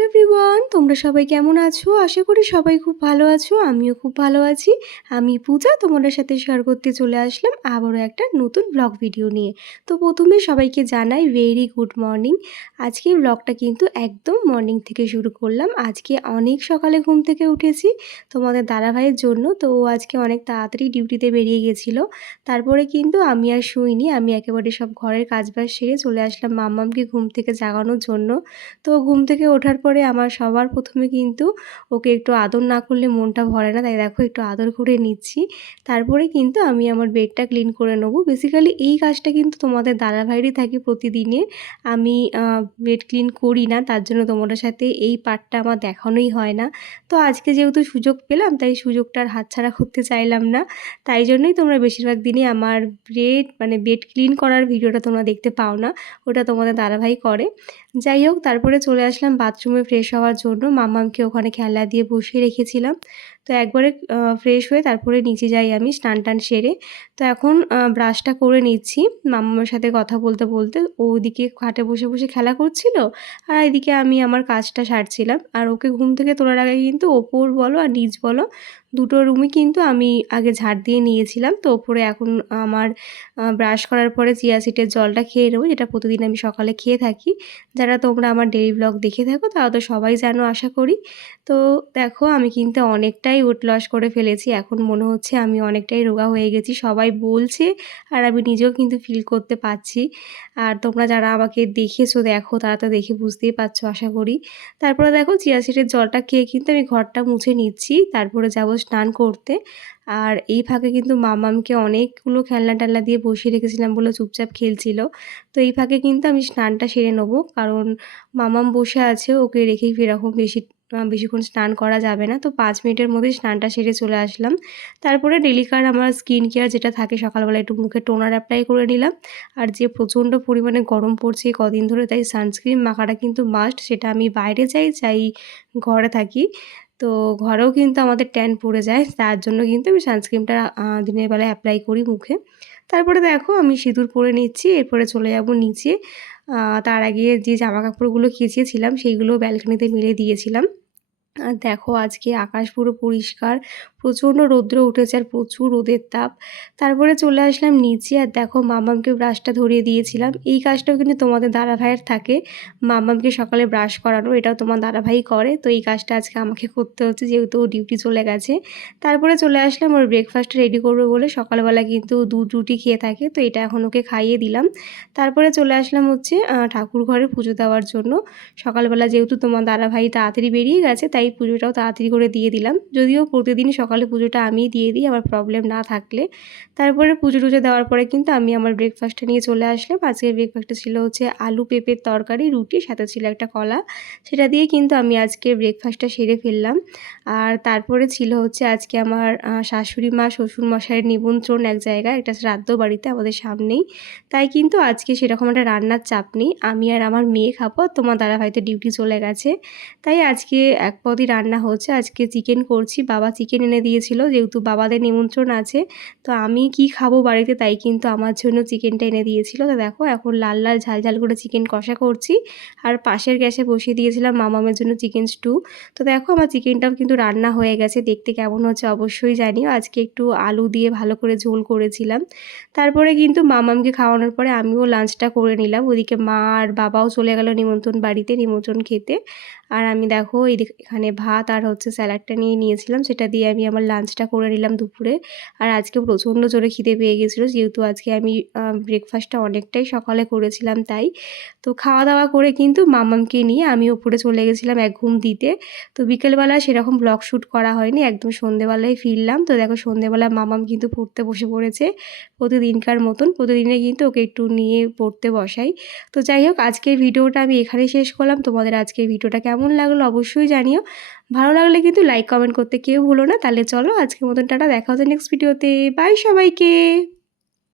Whenever everyone তোমরা সবাই কেমন আছো? আশা করি সবাই খুব ভালো আছো, আমিও খুব ভালো আছি। আমি পূজা, তোমাদের সাথে শেয়ার করতে চলে আসলাম আবারও একটা নতুন ব্লগ ভিডিও নিয়ে। তো প্রথমে সবাইকে জানাই ভেরি গুড মর্নিং আজকে ব্লগটা কিন্তু একদম মর্নিং থেকে শুরু করলাম। আজকে অনেক সকালে ঘুম থেকে উঠেছি তোমাদের দাদাভাইয়ের জন্য। তো ও আজকে অনেক তাড়াতাড়ি ডিউটিতে বেরিয়ে গেছিল। তারপরে কিন্তু আমি আর শুইনি। আমি একেবারে সব ঘরের কাজবাজ সেরে চলে আসলাম মাম্মামকে ঘুম থেকে জাগানোর জন্য। তো ঘুম থেকে ওঠার পরে আমার সবার প্রথমে কিন্তু ওকে একটু আদর না করলে মনটা ভরে না। তাই দেখো একটু আদর করে নিচ্ছি। তারপরে কিন্তু আমি আমার বেডটা ক্লিন করে নেব। বেসিক্যালি এই কাজটা কিন্তু তোমাদের দাদাভাইরই থাকে প্রতিদিনে। আমি বেড ক্লিন করি না। তার জন্য তোমাদের সাথে এই পার্টটা আমার দেখানোই হয় না। তো আজকে যেহেতু সুযোগ পেলাম, তাই সুযোগটার হাতছাড়া করতে চাইলাম না। তাই জন্যই তোমরা বেশিরভাগ দিনই আমার বেড মানে বেড ক্লিন করার ভিডিওটা তোমরা দেখতে পাও না। ওটা তোমাদের দাদাভাই করে। যাই হোক, তারপরে চলে আসলাম বাথরুমে ফ্রেশ হওয়ার জন্য মামামকে ওখানে খেলা দিয়ে বসিয়ে রেখেছিলাম। তো একবারে ফ্রেশ হয়ে তারপরে নিচে যাই আমি স্নান টান সেরে। তো এখন ব্রাশটা করে নিচ্ছি। মামার সাথে কথা বলতে বলতে ও ওদিকে খাটে বসে বসে খেলা করছিল আর এদিকে আমি আমার কাজটা সারছিলাম। আর ওকে ঘুম থেকে তোলার আগে কিন্তু ওপর বলো আর নিচ বলো, দুটো রুমই কিন্তু আমি আগে ঝাড় দিয়ে নিয়েছিলাম। তো ওপরে এখন আমার ব্রাশ করার পরে চিয়া সিটের জলটা খেয়ে নেব, যেটা প্রতিদিন আমি সকালে খেয়ে থাকি। যারা তোমরা আমার ডেইলি ব্লগ দেখে থাকো তারা তো সবাই জানো, আশা করি। তো দেখো আমি কিন্তু অনেকটাই ওয়েট লস করে ফেলেছি। এখন মনে হচ্ছে আমি অনেকটাই রোগা হয়ে গেছি, সবাই বলছে আর আমি নিজেও কিন্তু ফিল করতে পারছি। আর তোমরা যারা আমাকে দেখেছ, দেখো, তারা তো দেখে বুঝতেই পারছ, আশা করি। তারপরে দেখো, চিয়া সিটের জলটা খেয়ে কিন্তু আমি ঘরটা মুছে নিচ্ছি। তারপরে যাব স্নান করতে। আর এই ফাঁকে কিন্তু মামামকে অনেকগুলো খেলনা টেলনা দিয়ে বসিয়ে রেখেছিলাম বলে চুপচাপ খেলছিল। তো এই ফাঁকে কিন্তু আমি স্নানটা সেরে নেব। কারণ মামাম বসে আছে, ওকে রেখেই এরকম বেশি বেশিক্ষণ স্নান করা যাবে না। তো পাঁচ মিনিটের মধ্যেই স্নানটা সেরে চলে আসলাম। তারপরে ডেলিকার আমার স্কিন কেয়ার যেটা থাকে সকালবেলা একটু মুখে টোনার অ্যাপ্লাই করে নিলাম। আর যে প্রচণ্ড পরিমাণে গরম পড়ছে কদিন ধরে তাই সানস্ক্রিন মাখাটা কিন্তু মাস্ট সেটা আমি বাইরে যাই চাই ঘরে থাকি। তো ঘরেও কিন্তু আমাদের ট্যান পড়ে যায়, তার জন্য কিন্তু আমি সানস্ক্রিনটা দিনের বেলায় অ্যাপ্লাই করি মুখে। তারপরে দেখো আমি সিঁদুর পরে নিচ্ছি, এরপরে চলে যাব নিচে। তার আগে যে জামা কাপড়গুলো কেচেছিলাম, সেইগুলো ব্যালকনিতে মেলে দিয়েছিলাম। আর দেখো আজকে আকাশ পুরো পরিষ্কার, প্রচণ্ড রৌদ্র উঠেছে আর প্রচুর রোদের তাপ। তারপরে চলে আসলাম নিচে আর দেখো মামামকে ব্রাশটা ধরিয়ে দিয়েছিলাম। এই কাজটাও কিন্তু তোমাদের দাদাভাইয়ের থাকে। মামামকে সকালে ব্রাশ করানো, এটাও তোমার দাদাভাই করে। তো এই কাজটা আজকে আমাকে করতে হচ্ছে যেহেতু ও ডিউটি চলে গেছে। তারপরে চলে আসলাম ওর ব্রেকফাস্ট রেডি করবে বলে সকালবেলা কিন্তু দুধ রুটি খেয়ে থাকে, তো এটা এখন ওকে খাইয়ে দিলাম। তারপরে চলে আসলাম হচ্ছে ঠাকুর ঘরে পুজো দেওয়ার জন্য। সকালবেলা যেহেতু তোমার দাদাভাই তাড়াতাড়ি বেরিয়ে গেছে, তাই পুজোটাও তাড়াতাড়ি করে দিয়ে দিলাম। যদিও প্রতিদিন সকালে পুজোটা আমি দিয়ে দিই, আমার প্রবলেম না থাকলে। তারপরে পুজো টুজো দেওয়ার পরে কিন্তু আমি আমার ব্রেকফাস্টটা নিয়ে চলে আসলাম। আজকের ব্রেকফাস্টটা ছিল হচ্ছে আলু পেঁপের তরকারি, রুটি, সাথে ছিল একটা কলা। সেটা দিয়ে কিন্তু আমি আজকে ব্রেকফাস্টটা সেরে ফেললাম। আর তারপরে ছিল হচ্ছে আজকে আমার শাশুড়ি মা, শ্বশুর মশাইয়ের নিমন্ত্রণ এক জায়গায়। একটা শ্রাদ্ধ বাড়িতে আমাদের সামনেই। তাই কিন্তু আজকে সেরকম একটা রান্নার চাপ নেই। আমি আর আমার মেয়ে খাব, তোমার দাদা হয়তো ডিউটি চলে গেছে। তাই আজকে এক পদই রান্না হচ্ছে। আজকে চিকেন করছি। বাবা চিকেন এনে দিয়েছিল, যেহেতু বাবাদের নিমন্ত্রণ আছে, তো আমি কি খাব বাড়িতে তাই কিন্তু আমার জন্য চিকেনটা এনে দিয়েছিল। তো দেখো, এখন লাল লাল ঝাল ঝাল করে চিকেন কষা করছি। আর পাশের গ্যাসে বসিয়ে দিয়েছিলাম মামামের জন্য চিকেন স্টু তো দেখো, আমার চিকেনটাও কিন্তু রান্না হয়ে গেছে। দেখতে কেমন হচ্ছে অবশ্যই জানিও। আজকে একটু আলু দিয়ে ভালো করে ঝোল করেছিলাম। তারপরে কিন্তু মামামকে খাওয়ানোর পরে আমিও লাঞ্চটা করে নিলাম। ওদিকে মা আর বাবাও চলে গেল নিমন্ত্রণ বাড়িতে, নিমন্ত্রণ খেতে। আর আমি দেখো এখানে ভাত আর হচ্ছে স্যালাডটা নিয়ে নিয়েছিলাম, সেটা দিয়ে আমি আমার লাঞ্চটা করে নিলাম দুপুরে। আর আজকে প্রচণ্ড জোরে খিদে পেয়ে গেছিল, যেহেতু আজকে আমি ব্রেকফাস্টটা অনেকটাই সকালে করেছিলাম তাই। তো খাওয়া দাওয়া করে কিন্তু মামামকে নিয়ে আমি ওপরে চলে গেছিলাম এক ঘুম দিতে। তো বিকেলবেলা সেরকম ব্লগ শ্যুট করা হয়নি, একদম সন্ধেবেলায় ফিরলাম। তো দেখো সন্ধেবেলা মামাম কিন্তু পড়তে বসে পড়েছে, প্রতিদিনকার মতন। প্রতিদিনে কিন্তু ওকে একটু নিয়ে পড়তে বসাই। তো যাই হোক, আজকের ভিডিওটা আমি এখানে শেষ করলাম। তোমাদের আজকের ভিডিওটা কেমন লাগল অবশ্যই জানিও। ভালো লাগলে কিন্তু লাইক কমেন্ট করতে কেউ ভুলো না। তাহলে চলো, আজকের মতন টাটা, দেখা হচ্ছে নেক্সট ভিডিওতে বাই সবাইকে।